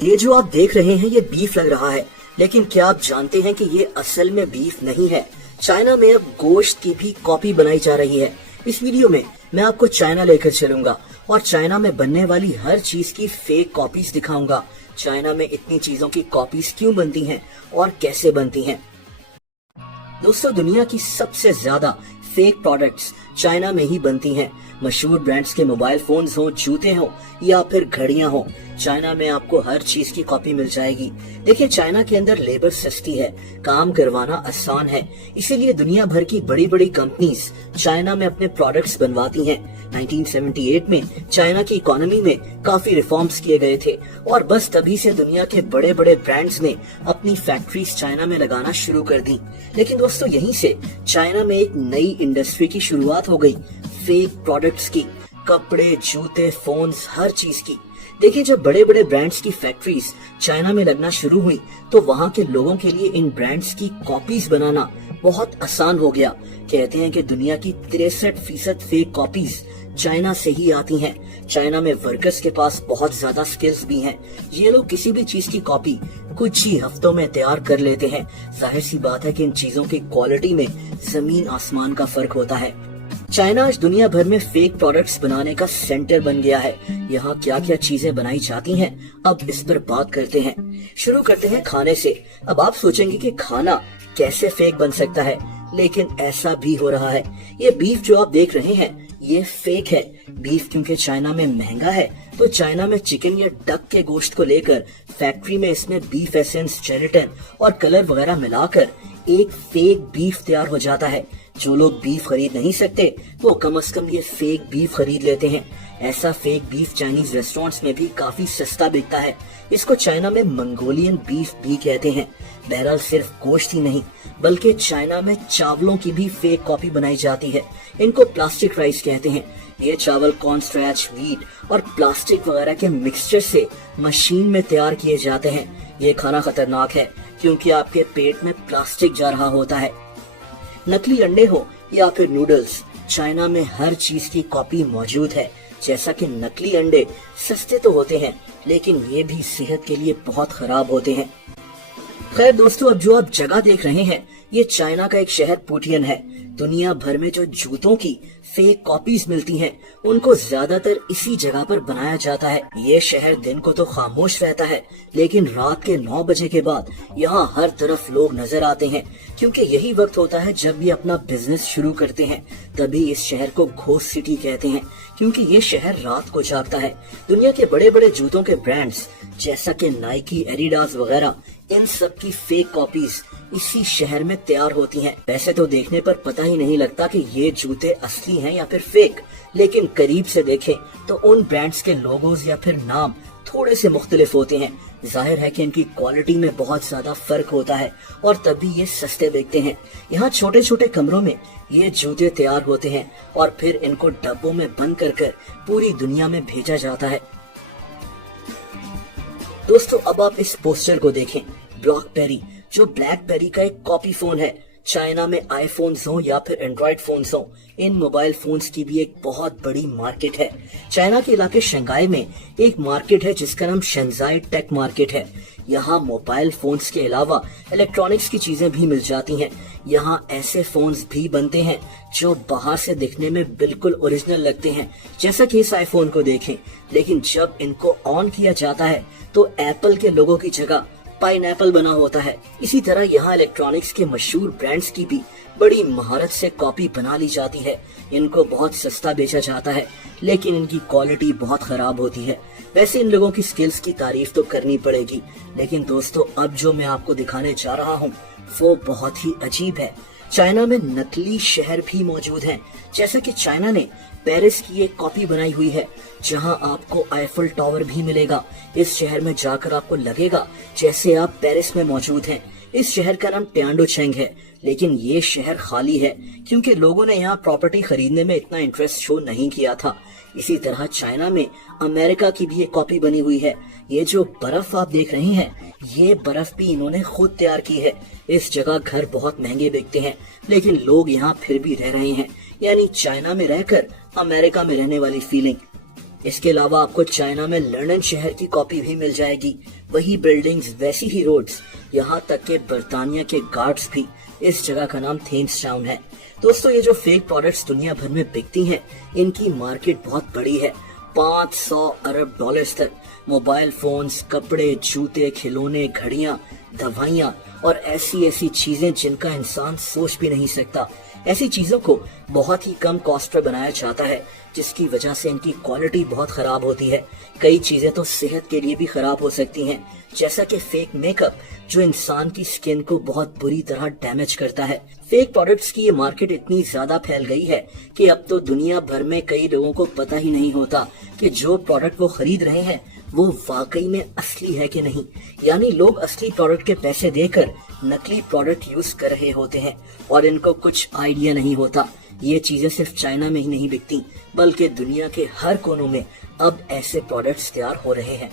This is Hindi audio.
ये जो आप देख रहे हैं ये बीफ लग रहा है, लेकिन क्या आप जानते हैं कि ये असल में बीफ नहीं है। चाइना में अब गोश्त की भी कॉपी बनाई जा रही है। इस वीडियो में मैं आपको चाइना लेकर चलूंगा और चाइना में बनने वाली हर चीज की फेक कॉपीज दिखाऊंगा। चाइना में इतनी चीजों की कॉपीज क्यों बनती हैं और कैसे बनती हैं। दोस्तों, दुनिया की सबसे ज्यादा फेक प्रोडक्ट्स चाइना में ही बनती हैं। मशहूर ब्रांड्स के मोबाइल फोन्स हो, जूते हो या फिर घड़ियां हो, चाइना में आपको हर चीज की कॉपी मिल जाएगी। देखिए, चाइना के अंदर लेबर सस्ती है, काम करवाना आसान है, इसीलिए दुनिया भर की बड़ी बड़ी कंपनीज चाइना में अपने प्रोडक्ट्स बनवाती हैं। 1978 में चाइना की इकोनॉमी में काफी रिफॉर्म्स किए गए थे और बस तभी से दुनिया के बड़े बड़े ब्रांड्स ने अपनी फैक्ट्रीज चाइना में लगाना शुरू कर दी। लेकिन दोस्तों, यहीं से चाइना में एक नई इंडस्ट्री की शुरुआत हो गई, फेक प्रोडक्ट्स की, कपड़े, जूते, फोन्स, हर चीज की। देखिए, जब बड़े बड़े ब्रांड्स की फैक्ट्रीज चाइना में लगना शुरू हुई तो वहाँ के लोगों के लिए इन ब्रांड्स की कॉपीज बनाना बहुत आसान हो गया। कहते हैं कि दुनिया की 63% फेक कॉपीज चाइना से ही आती हैं। चाइना में वर्कर्स के पास बहुत ज्यादा स्किल्स भी हैं। ये लोग किसी भी चीज की कॉपी कुछ ही हफ्तों में तैयार कर लेते हैं। जाहिर सी बात है कि इन चीजों की क्वालिटी में जमीन आसमान का फर्क होता है। चाइना आज दुनिया भर में फेक प्रोडक्ट्स बनाने का सेंटर बन गया है। यहाँ क्या क्या चीजें बनाई जाती हैं, अब इस पर बात करते हैं। शुरू करते हैं खाने से। अब आप सोचेंगे कि खाना कैसे फेक बन सकता है, लेकिन ऐसा भी हो रहा है। ये बीफ जो आप देख रहे हैं ये फेक है। बीफ क्योंकि चाइना में महंगा है तो चाइना में चिकन या डक के गोश्त को लेकर फैक्ट्री में इसमें बीफ एसेंस, जेलेटिन और कलर वगैरह मिलाकर एक फेक बीफ तैयार हो जाता है। जो लोग बीफ खरीद नहीं सकते वो कम से कम ये फेक बीफ खरीद लेते हैं। ऐसा फेक बीफ चाइनीज रेस्टोरेंट्स में भी काफी सस्ता बिकता है। इसको चाइना में मंगोलियन बीफ भी कहते हैं। बहरहाल सिर्फ गोश्त ही नहीं बल्कि चाइना में चावलों की भी फेक कॉपी बनाई जाती है। इनको प्लास्टिक राइस कहते हैं। ये चावल कॉर्न स्ट्रैच, व्हीट और प्लास्टिक वगैरह के मिक्सचर से मशीन में तैयार किए जाते हैं। ये खाना खतरनाक है क्योंकि आपके पेट में प्लास्टिक जा रहा होता है। नकली अंडे हो या फिर नूडल्स, चाइना में हर चीज की कॉपी मौजूद है। जैसा कि नकली अंडे सस्ते तो होते हैं लेकिन ये भी सेहत के लिए बहुत खराब होते हैं। खैर दोस्तों, अब जो आप जगह देख रहे हैं ये चाइना का एक शहर पुटियन है। दुनिया भर में जो जूतों की फेक कॉपीज मिलती हैं उनको ज्यादातर इसी जगह पर बनाया जाता है। ये शहर दिन को तो खामोश रहता है लेकिन रात के 9 बजे के बाद यहाँ हर तरफ लोग नजर आते हैं, क्योंकि यही वक्त होता है जब भी अपना बिजनेस शुरू करते हैं। तभी इस शहर को घोस्ट सिटी कहते हैं, क्योंकि ये शहर रात को जागता है। दुनिया के बड़े बड़े जूतों के ब्रांड्स जैसा कि नाइकी, एडिडास वगैरह, इन सब की फेक कॉपीज इसी शहर में तैयार होती हैं। वैसे तो देखने पर पता ही नहीं लगता कि ये जूते असली हैं या फिर फेक, लेकिन करीब से देखें तो उन ब्रांड्स के लोगोज या फिर नाम थोड़े से मुख्तलिफ होते हैं। जाहिर है कि इनकी क्वालिटी में बहुत ज्यादा फर्क होता है और तभी ये सस्ते बिकते हैं। यहाँ छोटे छोटे कमरों में ये जूते तैयार होते हैं और फिर इनको डब्बों में बंद कर पूरी दुनिया में भेजा जाता है। दोस्तों, अब आप इस पोस्टर को देखें। ब्लैकबेरी, जो ब्लैकबेरी का एक कॉपी फोन है। चाइना में आईफोन्स हो या फिर एंड्रॉइड फोन्स हो, इन मोबाइल फोन्स की भी एक बहुत बड़ी मार्केट है। चाइना के इलाके शंघाई में एक मार्केट है जिसका नाम शंघाई टेक मार्केट है। यहाँ मोबाइल फोन्स के अलावा इलेक्ट्रॉनिक्स की चीजें भी मिल जाती हैं। यहाँ ऐसे फोन्स भी बनते हैं जो बाहर से दिखने में बिल्कुल ओरिजिनल लगते हैं, जैसा कि इस आईफोन को देखें, लेकिन जब इनको ऑन किया जाता है तो एप्पल के लोगों की जगह पाइनएप्पल बना होता है। इसी तरह यहाँ इलेक्ट्रॉनिक्स के मशहूर ब्रांड्स की भी बड़ी महारत से कॉपी बना ली जाती है। इनको बहुत सस्ता बेचा जाता है लेकिन इनकी क्वालिटी बहुत खराब होती है। वैसे इन लोगों की स्किल्स की तारीफ तो करनी पड़ेगी, लेकिन दोस्तों अब जो मैं आपको दिखाने जा रहा हूँ वो बहुत ही अजीब है। चाइना में नकली शहर भी मौजूद हैं। जैसा कि चाइना ने पेरिस की एक कॉपी बनाई हुई है जहां आपको आईफल टावर भी मिलेगा। इस शहर में जाकर आपको लगेगा जैसे आप पेरिस में मौजूद हैं। इस शहर का नाम ट्यांडोचेंग है, लेकिन ये शहर खाली है क्योंकि लोगों ने यहाँ प्रॉपर्टी खरीदने में इतना इंटरेस्ट शो नहीं किया था। इसी तरह चाइना में अमेरिका की भी एक कॉपी बनी हुई है। ये जो बर्फ आप देख रहे हैं ये बर्फ भी इन्होंने खुद तैयार की है। इस जगह घर बहुत महंगे बिकते हैं लेकिन लोग यहाँ फिर भी रह रहे हैं, यानी चाइना में रहकर अमेरिका में रहने वाली फीलिंग। इसके अलावा आपको चाइना में लंदन शहर की कॉपी भी मिल जाएगी, वही बिल्डिंग्स, वैसी ही रोड्स, यहाँ तक के बर्तानिया के गार्ड्स भी। इस जगह का नाम थेम्स टाउन है। दोस्तों, ये जो फेक प्रोडक्ट्स दुनिया भर में बिकती हैं, इनकी मार्केट बहुत बड़ी है, 500 अरब डॉलर्स तक। मोबाइल फोन्स, कपड़े, जूते, खिलौने, घड़ियां, दवाइयां और ऐसी ऐसी चीजें जिनका इंसान सोच भी नहीं सकता। ऐसी चीजों को बहुत ही कम कॉस्ट पर बनाया जाता है, जिसकी वजह से इनकी क्वालिटी बहुत खराब होती है। कई चीजें तो सेहत के लिए भी खराब हो सकती हैं, जैसा कि फेक मेकअप, जो इंसान की स्किन को बहुत बुरी तरह डैमेज करता है। फेक प्रोडक्ट्स की ये मार्केट इतनी ज्यादा फैल गई है कि अब तो दुनिया भर में कई लोगों को पता ही नहीं होता कि जो प्रोडक्ट वो खरीद रहे हैं वो वाकई में असली है कि नहीं। यानी लोग असली प्रोडक्ट के पैसे देकर नकली प्रोडक्ट यूज कर रहे होते हैं और इनको कुछ आइडिया नहीं होता। ये चीजें सिर्फ चाइना में ही नहीं बिकती, बल्कि दुनिया के हर कोनों में अब ऐसे प्रोडक्ट्स तैयार हो रहे हैं।